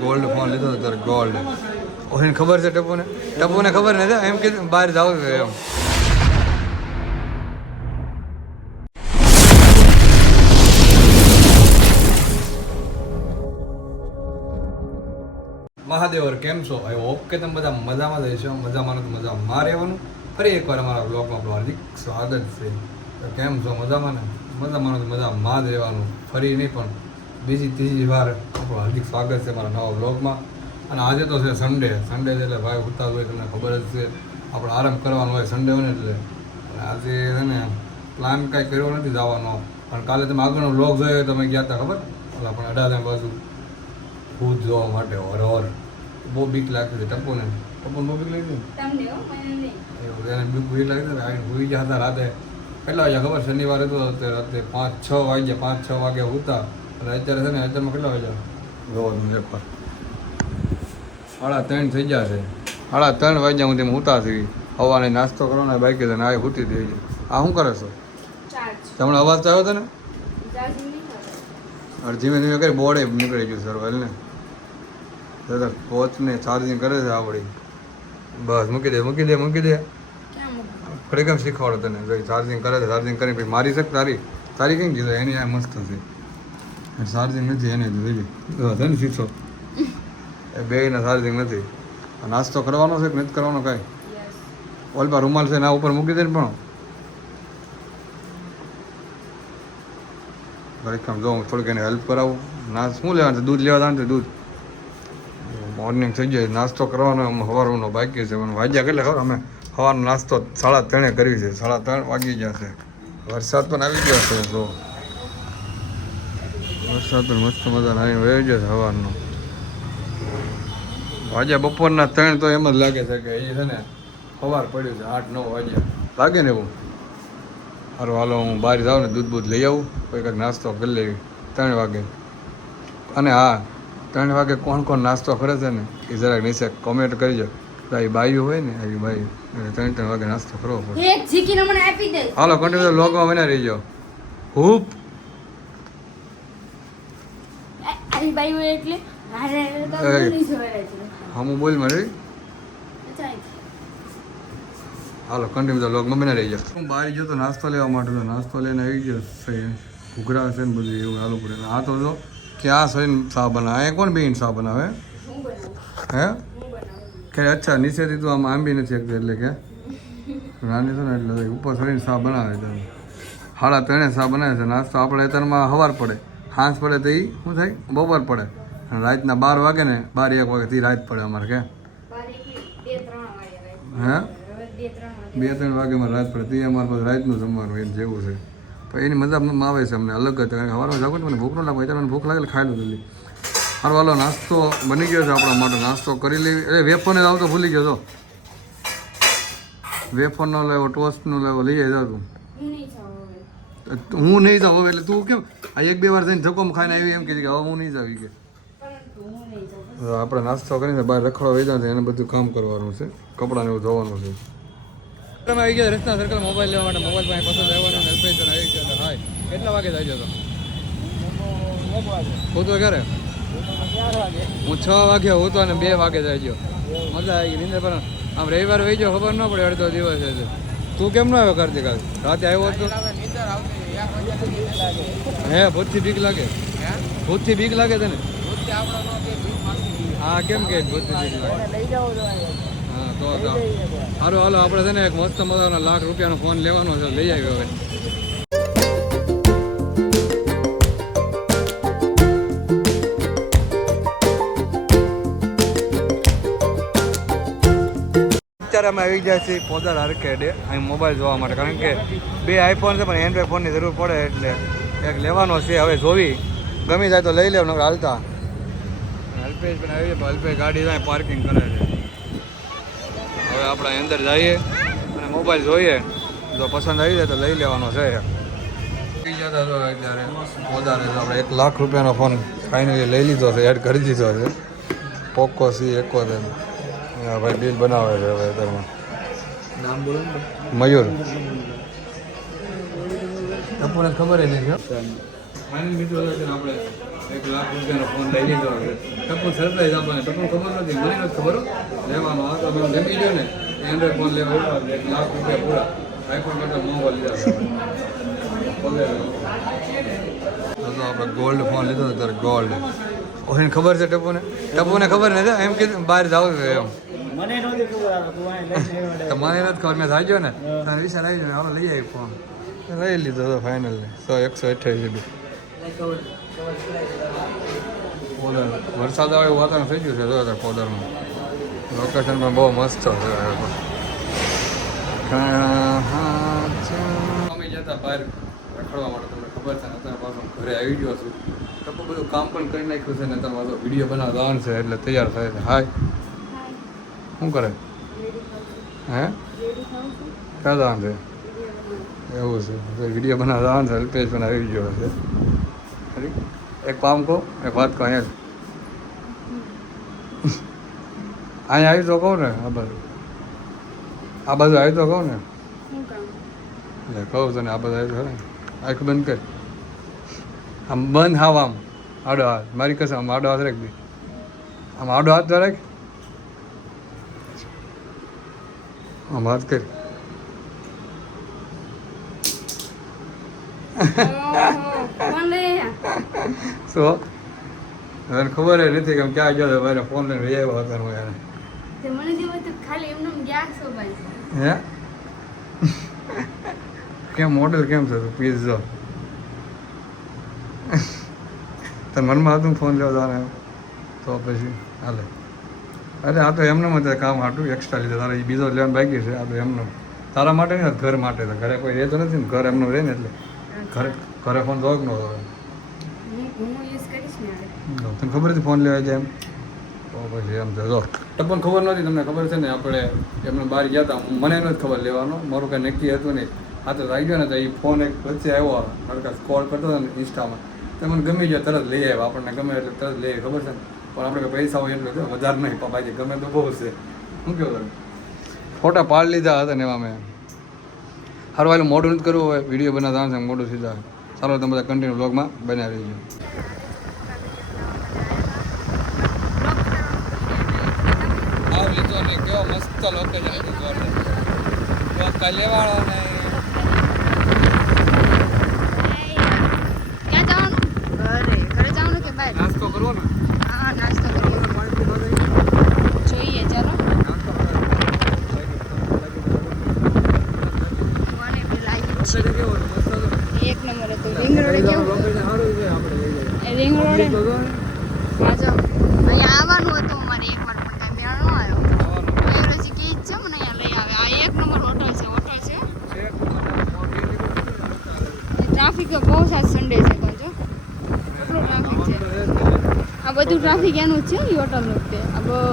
Gold phone લીધો હતો gold ઓને ખબર છે ટપુને? ટપુને ખબર નથી, એમ કે બહાર જાવ એમ. મહાદેવર, કેમ છો? આઈ હોપ કે તમે બધા મજામાં રહેશો મજામાં તો મજામાં રહેવાનું. ફરી એકવાર અમારા બ્લોગમાં આપણું હાર્દિક સ્વાગત છે. કેમ છો? મજામાં ને મજામાં તો મજામાં જ રહેવાનું. ફરી નહીં પણ બીજી ત્રીજી વાર આપણું હાર્દિક સ્વાગત છે મારા નવા બ્લોગમાં અને આજે તો છે સન્ડે સન્ડે છે એટલે ભાઈ ઉતાર હોય તમને ખબર જ છે. આપણે આરામ કરવાનો હોય સન્ડે હોય ને એટલે. આજે છે ને પ્લાન કાંઈ કર્યો નથી જવાનો. પણ કાલે તમે આગળનો બ્લોગ જોયો તમે ગયા હતા ખબર? ઓલા પણ અડાદા બાજુ. ભૂત જોવા માટે હોર હોર. બહુ બીક લાગતી હતી. ટપોને ટપુને બહુ બીક લાગી હતી? એને બીક બીક લાગી હતી આવીને સુઈ ગયા હતા રાતે. કેટલા વાગ્યા ખબર? શનિવારે તો તે રાતે પાંચ છ વાગ્યા પાંચ છ વાગે ઉતા અને અત્યારે છે ને અત્યારમાં કેટલા વાગ્યા? જોવો તમે એકવાર સાડા ત્રણ થઈ ગયા છે. સાડા ત્રણ વાગ્યા હું તેમ ઉતા થઈ હવાને નાસ્તો કરવાનો બાઈક છે ને આ ઉતી દે આ શું કરે છો? તમને અવાજ તો આવ્યો હતો ને? અરે ધીમે ધીમે કરી બોર્ડે નીકળી ગયું સર્વર ને. દાદા કોચને ચાર્જિંગ કરે છે આપણી બસ મૂકી દે મૂકી દે મૂકી દે. ખરેખર શીખવાડો તને. ચાર્જિંગ કરે છે ચાર્જિંગ કરી પછી મારી શક તારી? તારી કેમ કીધું? એની આ મસ્ત છે. ચાર્જિંગ નથી એને છે ને શીખો. એ બેયને ચાર્જિંગ નથી. નાસ્તો કરવાનો છે કે નથી કરવાનો કાંઈ? ઓલ પર રૂમાલ છે ને આ ઉપર મૂકી દે ને પણ. કામ જો હું થોડીક એને હેલ્પ કરાવું. ના શું લેવાનું છે? દૂધ લેવા જવાનું દૂધ? મોર્નિંગ થઈ જાય નાસ્તો કરવાનો આમ સવારનો બાકી છે. પણ વાગ્યા કેટલે ખબર? અમે સવારનો નાસ્તો સાડા ત્રણે કરવી છે. સાડા ત્રણ વાગી ગયા છે. વરસાદ પણ આવી ગયો છે જો. પણ મસ્ત મજાનો આવી વહી ગયો છે સવારનો વાગ્યા બપોરના ત્રણ તો એમ જ લાગે છે કે એ છે ને સવાર પડ્યું છે આઠ નવ વાગ્યા. લાગે ને એવું? સારું હાલો હું બહાર જાઉં ને દૂધ બૂધ લઈ આવું. કોઈ કંઈક નાસ્તો કરી લેવી ત્રણ વાગે. અને હા ત્રણ વાગે કોણ કોણ નાસ્તો કરે છે ને? એ જરાક નીચે કોમેન્ટ કરજો એ બાઈઓ હોય ને આવી બાઈ ત્રણ ત્રણ વાગે નાસ્તો કરવો પડે. હાલો કન્ટિન્યુ લોગમાં બના રહીજો હૂપ! આવી બાઈ એટલે તો હમું બોલ મારે. હાલો કન્ટિન્યુ મમ્મીને રહી રહીજો હું બહાર ગયો તો નાસ્તો લેવા માટે તો નાસ્તો લઈને આવી ગયો. સહી ઘૂઘરા છે ને બધું એવું આલુ પડે આ તો જો ક્યાં સહીને શાહ બનાવે કોણ બેન શાહ બનાવે? હે? કે અચ્છા નીચેથી તું આમ આંબી નથી શકતી એટલે કે? નાની છે ને એટલે ઉપર ચડીને શાહ બનાવે છે. સાડા ત્રણે શાહ બનાવે છે. નાસ્તો આપણે અત્યારમાં હવાર પડે. સાંજ પડે તો એ શું થાય? બપોર પડે. અને રાતના બાર વાગે ને બાર એક વાગે થી રાત પડે અમારે કે? હે? બે ત્રણ વાગે. બે ત્રણ વાગે મારે રાત પડે તે અમારે પાસે રાતનું જમવાનું એમ જેવું છે. પણ એની મજા આવે છે અમને અલગ જ કારણ કે સવારમાં જાગો ને મને ભૂખ ન લાગે ત્યારે મને ભૂખ લાગે એટલે ખાઈ લો. જલ્દી સારું હાલો નાસ્તો બની ગયો છે આપણા માટે નાસ્તો કરી લેવી એ વેફરને આવતો ભૂલી ગયો તો. વેફરનો લેવો ટોસ્ટનો લેવો લઈ જાય તું. હું નહીં જાઉં એટલે તું કેમ? આ એક બે વાર જઈને ધક્કો ખાઈને આવી એમ કીધી કે હવે હું નહીં જાવી કે આપણે નાસ્તો કરીને બહાર રખડો વેચા છે એને બધું કામ કરવાનું છે કપડાને એવું ધોવાનું છે. તમે આવી ગયા રસ્તા સર્કલ મોબાઈલ લેવા માટે મોબાઈલ પાસે પસંદ આવવાનો ને એલ્પેશન આવી ગયા હાય કેટલા વાગે જાય તો હું ક્યારે? હું છ વાગે હોતો અને બે વાગે જાય મજા આવી ગઈ નિંદર પણ. આમ રવિવાર વહી ગયો ખબર ન પડે અડધો દિવસ છે તું કેમ ન આવ્યો કાર્તિક રાતે આવ્યો હતો હે, ભૂતથી બીક લાગે. ભૂતથી બીક લાગે તને? હા, કેમ કે ભૂતથી બીક લાગે? હા, તો સારું હાલો, આપણે છે ને એક મસ્ત મજાનો લાખ રૂપિયાનો ફોન લેવાનો છે, લઈ આવ્યો હવે. અત્યારે અમે આવી ગયા છીએ પોતા આર્કેડે અહીં મોબાઈલ જોવા માટે, કારણ કે બે આઈફોન છે, પણ એન્ડ્રોઈડ ફોનની જરૂર પડે એટલે એક લેવાનો છે. હવે જોવી. ગમી જાય તો લઈ લેવું હાલતા. અલ્પેશ પણ આવી જાય અલ્પેશ ગાડી જાય પાર્કિંગ કરે છે. હવે આપણે અંદર જઈએ અને મોબાઈલ જોઈએ. જો પસંદ આવી જાય તો લઈ લેવાનો છે. આપણે એક લાખ રૂપિયાનો ફોન ફાઇનલી લઈ લીધો છે એડ કરી દીધો છે. પોકો સી એકોતેર હા ભાઈ બિલ બનાવે છે હવે અત્યારમાં. નામ બોલો મયુર. ટપુને ખબર નહીં છે ફાઇનલ મિત્રો આપણે એક લાખ રૂપિયાનો ફોન લઈ લીધો છે. ટપુ સરપ્રાઈઝ આપણને. ટપુ ખબર નથી મને નથી ખબર. લેવાનો આ તો મેં ગમી ગયો ને એન્ડ્રોઈડ ફોન લેવા એક લાખ રૂપિયા પૂરા. આઈફોન કરતા મોંઘો લીધા છે. તો આપણે ગોલ્ડ ફોન લીધો ને ત્યારે ગોલ્ડ ઓહીને ખબર છે ટપુને? ટપુને ખબર નથી એમ કીધું બહાર જાવ એમ. મને નહોતી ખબર તું અહીં લઈને આવ્યો તો મને નથી ખબર મેં જાજો ને. તને વિચાર આવી જાય હવે લઈ આવી ફોન લઈ લીધો તો ફાઇનલ સો એકસો અઠ્યાવીસ કોદર વરસાદ આવે એવું વાતાવરણ થઈ ગયું છે અત્યારે કોદરમાં લોકેશન પણ બહુ મસ્ત છે. અમે જતા બહાર રખડવા માટે તમને ખબર છે ને અત્યારે પાછો ઘરે આવી ગયો છું. તો બધું કામ પણ કરી નાખ્યું છે ને અત્યારે પાછો વીડિયો બનાવવા છે એટલે તૈયાર થાય છે. હાય શું કરે? હે? ક્યાં જવાનું છે? એવું છે. વીડિયો બનાવવા જવાનું છે અલ્પેશ પણ આવી ગયો છે. ખરી? એક કામ કહો એક વાત કહો અહીંયા અહીંયા આવી તો કહું ને આ બાજુ. આ બાજુ આવી તો કહું ને. એટલે કહું તને આ બાજુ આવી તો ખરા આંખ બંધ કર. આમ બંધ હાવ આમ. આડો હાથ. મારી કસમ આમ આડો હાથ રાખ દે. આમ આડો હાથ રાખ. આમ હાથ કરી. લઈ શું? મને ખબર નથી કે ક્યાં ગયો તો મારે ફોન લઈને રહી આવ્યો હતો હું એને હે? કેમ મોડેલ કેમ છે તું? પીઝો તને મનમાં હતું ફોન લેવા જવાને તો પછી હાલે. અરે આ તો એમને મતે કામ હાટું એક્સ્ટ્રા લીધે. તારે બીજો લેવાનું બાકી છે. આ તો એમનો. તારા માટે નહીં ઘર માટે તો. ઘરે કોઈ રહેતો નથી ને ઘર એમનું રહે ને એટલે. ઘરે ઘરે ફોન દોગ નો હોય હું હું યુઝ કરીશ ને હવે. તને ખબર હતી ફોન લેવા જાય એમ? તો પછી એમ છે જો. ટપ્પન ખબર નહોતી તમને ખબર છે ને આપણે એમને બહાર ગયા હતા મને નથી ખબર લેવાનો. મારું કાંઈ નક્કી હતું નહીં. આ તો આવી ગયો ને તો એ ફોન એક વચ્ચે આવ્યો હરકા કોલ કરતો હતો ને ઇન્સ્ટામાં તો મને ગમી ગયો તરત લઈ આવ્યો આપણને ગમે એટલે તરત લઈ ખબર છે ને? પણ આપણે પૈસા હોય એટલે વધારે નહીં પપ્પા જે ગમે તો બહુ છે. શું કહો તમે ફોટા પાડી લીધા હતા ને એમાં મેં. સારું વાલું મોઢું નથી કરવું હોય વીડિયો બનાવતા આવે છે મોઢું સીધા. સારું તમે બધા કન્ટિન્યુ બ્લોગમાં બનાવી રહીજો. ને કેવો મસ્ત લોકો હતું જોરદાર ને ક્યાં જવાનું? ઘરે ઘરે જવાનું કે બહાર? નાસ્તો કરવો ને? જોઈએ ચાલો. એક નંબર હતું રિંગ રોડે કેવું રિંગ રોડે અહીંયા આવવાનું હતું અમારે એક વાર પણ કાંઈ મેળ ન આવ્યો. કી છે મને અહીંયા લઈ આવે. આ એક નંબર હોટલ છે હોટલ છે. ટ્રાફિક બહુ સાત સન્ડે છે પણ જો કેટલું ટ્રાફિક છે આ બધું ટ્રાફિક એનું છે ને હોટલનું જ તે આ બધું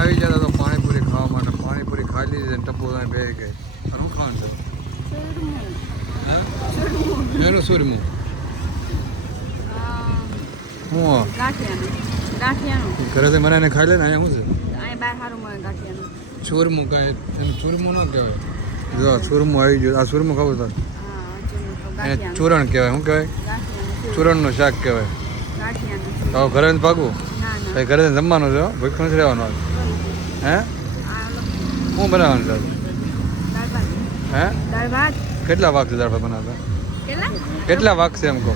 આવી જતા તો પાણીપુરી ખાવા માટે. પાણીપુરી ખાઈ લીધી અને ટપ્પુ ત્યાં બે ગઈ. અને હું ખાવાનું છે? એનું સુરમું હું ઘરેથી મને એને ખાઈ લે ને અહીંયા શું છે? ચૂરમું કાંઈ ચૂરમું ન કહેવાય. જો ચૂરમું આવી ગયું. આ ચૂરમું ખાવું તો હા ચૂરમું એને ચૂરણ કહેવાય. શું કહેવાય? ચૂરણનું શાક કહેવાય. તો ઘરે જ ભાગવું પછી ઘરે જમવાનું છે. ભૂખ નથી રહેવાનું. હે? શું બનાવવાનું આજ? હે? કેટલા વાગ છે દાળ ભાત બનાવતા? કેટલા? વાગ છે એમ કહો?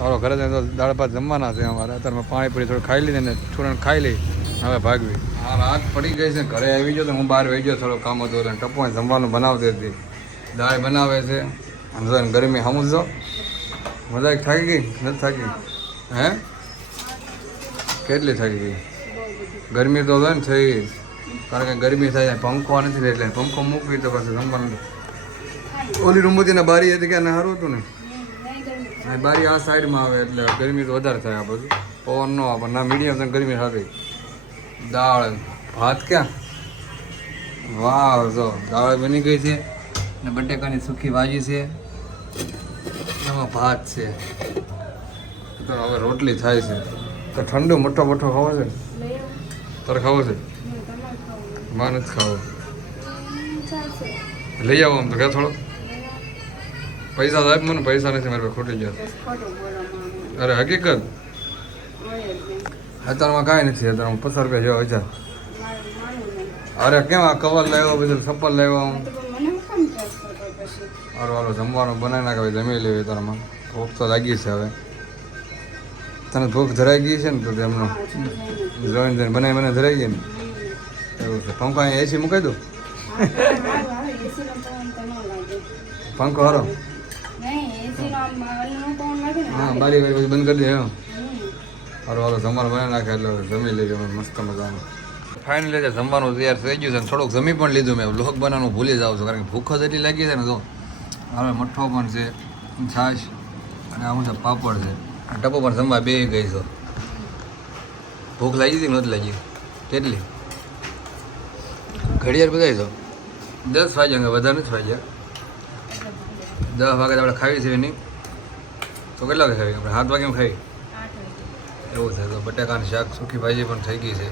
હાલો ઘરે તો દાળ ભાત જમવાના છે અમારે. અત્યારે મેં પાણીપુરી થોડું ખાઈ લીધી ને ચૂરણ ખાઈ લઈ હવે ભાગવી. હા રાત પડી ગઈ છે ઘરે આવી ગયો તો હું બહાર વહી ગયો થોડો કામ હતું ટપો જમવાનું બનાવતી હતી. દાળ બનાવે છે. અને જો એને ગરમી સમજો મજા થાકી ગઈ? નથી થાકી? હે? કેટલી થાકી ગઈ? ગરમી તો હોય ને થઈ ગઈ. કારણ કે ગરમી થાય પંખો નથી એટલે પંખો મૂકવી તો પછી જમવાનું ઓલી રૂમતીને બારી હતી કે સારું હતું ને? બારી આ સાઈડમાં આવે એટલે ગરમી તો વધારે થાય આ બધું પવન ન આવે ના મીડિયમ છે ગરમી સાથે દાળ, ભાત ક્યાં? વાહ, જો. દાળ બની ગઈ છે ને બટેકાની સૂકી ભાજી છે. એમાં ભાત છે. તો હવે રોટલી થાય છે. તો ઠંડુ મોટો મોટો ખાવો છે? ને? તારે ખાવો છે? માં નથી ખાવો. લઈ આવો આમ તો કે થોડો. પૈસા સાહેબ મને પૈસા નથી મારી પાસે ખોટી ગયા અરે હકીકત? જ અત્યારમાં કાંઈ નથી અત્યારમાં પચાસ રૂપિયા જેવા હજાર. અરે કેમ આ કવર લાવ્યો બધું ચપ્પલ લાવ્યો હું તો પણ મને હું કામ ટ્રાન્સફર કર પછી હારું હાલો જમવાનું બનાવી નાખે જમી લેવી તારામાં ભૂખ તો લાગી છે હવે. તને ભૂખ ધરાઈ ગઈ છે ને તો એમનો જોઈને જોઈને બનાવી મને ધરાઈ ગઈ ને? એવું છે. પંખો અહીંયા એસી મૂકાઈ દો. હારું આવે એસીનો પવન તો ન લાગે પંખો હારો. હા. બારી બારી બંધ કરી દે એમ. હારું હાલો જમવાનું બનાવી નાખે એટલે જમી લેજો મસ્ત મજાનું. ફાઇનલી જમવાનું તૈયાર થઈ ગયું છે થોડુંક જમી પણ લીધું મેં. લોક બનાવવાનું ભૂલી જાઉં છું, કારણ કે ભૂખ જ એટલી લાગી છે ને તો હવે મઠ્ઠો પણ છે, છાશ અને આમ છે પાપડ છે. ટપો પણ જમવા બે ગઈ છો. ભૂખ લાગી હતી નહોતી લાગી? કેટલી? ઘડિયાળ બધાય તો? દસ વાગ્યા વધારે નથી વાગ્યા. દસ વાગે આપણે ખાવી છે નહીં તો કેટલા વાગે ખાવી? આપણે સાત વાગે ખાવી? એવું છે તો બટાકાનું શાક, સૂકી ભાજી પણ થઈ ગઈ છે.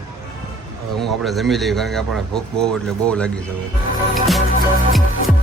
હવે હું આપણે જમી લઈએ કારણ કે આપણે ભૂખ બહુ એટલે બહુ લાગી છે